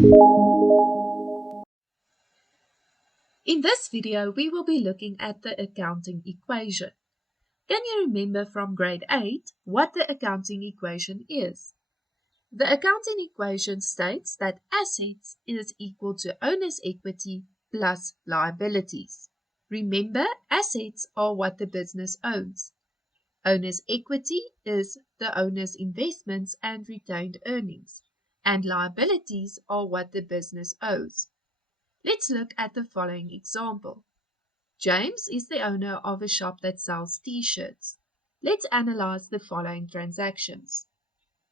In this video, we will be looking at the accounting equation. Can you remember from grade 8 what the accounting equation is? The accounting equation states that assets is equal to owner's equity plus liabilities. Remember, assets are what the business owns. Owner's equity is the owner's investments and retained earnings, and liabilities are what the business owes. Let's look at the following example. James is the owner of a shop that sells t-shirts. Let's analyze the following transactions.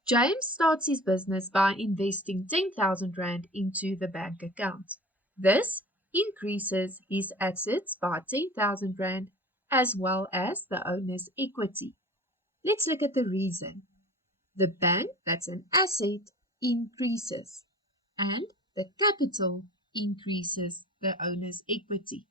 James starts his business by investing 10,000 Rand into the bank account. This increases his assets by 10,000 Rand as well as the owner's equity. Let's look at the reason. The bank, that's an asset, increases, and the capital increases the owner's equity.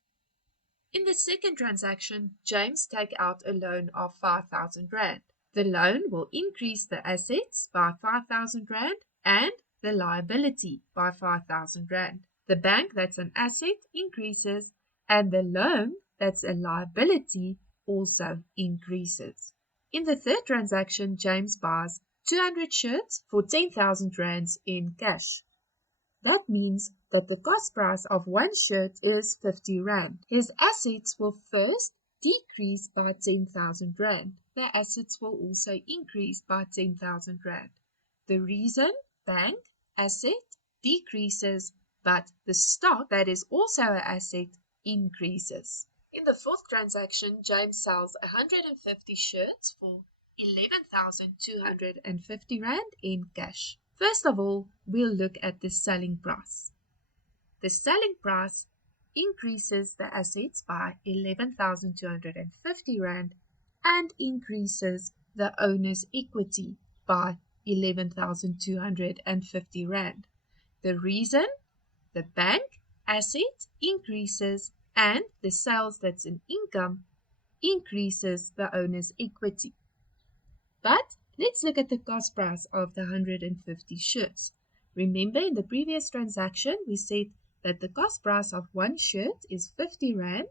In the second transaction, James takes out a loan of 5,000 Rand. The loan will increase the assets by 5,000 Rand and the liability by 5,000 Rand. The bank, that's an asset, increases, and the loan, that's a liability, also increases. In the third transaction, James buys 200 shirts for 10,000 Rands in cash. That means that the cost price of one shirt is 50 Rand. His assets will first decrease by 10,000 Rand. The assets will also increase by 10,000 Rand. The reason? Bank asset decreases, but the stock that is also an asset increases. In the fourth transaction, James sells 150 shirts for 11,250 Rand in cash. First of all, we'll look at the selling price. The selling price increases the assets by 11,250 Rand and increases the owner's equity by 11,250 Rand. The reason? The bank asset increases and the sales, that's an income, increases the owner's equity. But let's look at the cost price of the 150 shirts. Remember, in the previous transaction, we said that the cost price of one shirt is 50 Rand.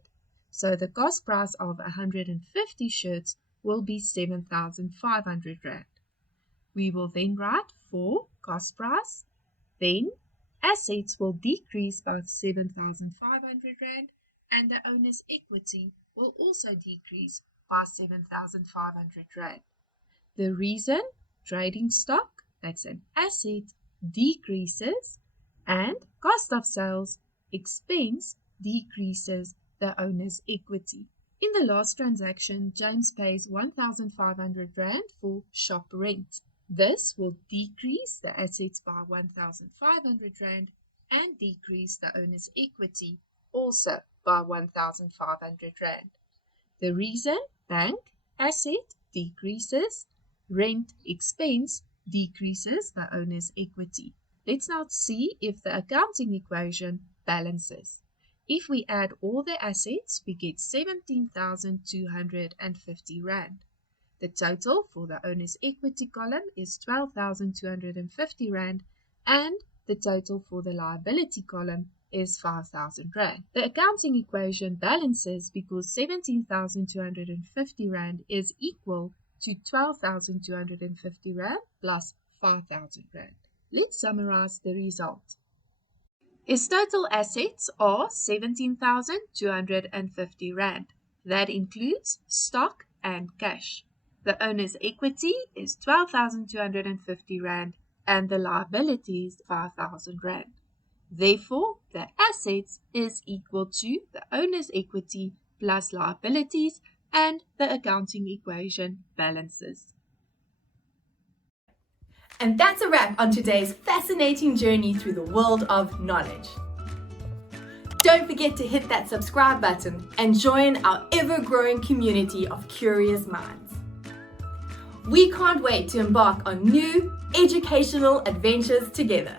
So the cost price of 150 shirts will be 7,500 Rand. We will then write for cost price. Then assets will decrease by 7,500 Rand and the owner's equity will also decrease by 7,500 Rand. The reason? Trading stock, that's an asset, decreases, and cost of sales, expense, decreases the owner's equity. In the last transaction, James pays 1,500 Rand for shop rent. This will decrease the assets by 1,500 Rand and decrease the owner's equity also by 1,500 Rand. The reason? Bank asset decreases, rent expense decreases the owner's equity. Let's now see if the accounting equation balances. If we add all the assets, we get 17,250 Rand. The total for the owner's equity column is 12,250 Rand and the total for the liability column is 5,000 Rand. The accounting equation balances because 17,250 Rand is equal to 12,250 Rand plus 5,000 Rand. Let's summarize the result. His total assets are 17,250 Rand. That includes stock and cash. The owner's equity is 12,250 Rand and the liabilities 5,000 Rand. Therefore, the assets is equal to the owner's equity plus liabilities and the accounting equation balances. And that's a wrap on today's fascinating journey through the world of knowledge. Don't forget to hit that subscribe button and join our ever-growing community of curious minds. We can't wait to embark on new educational adventures together.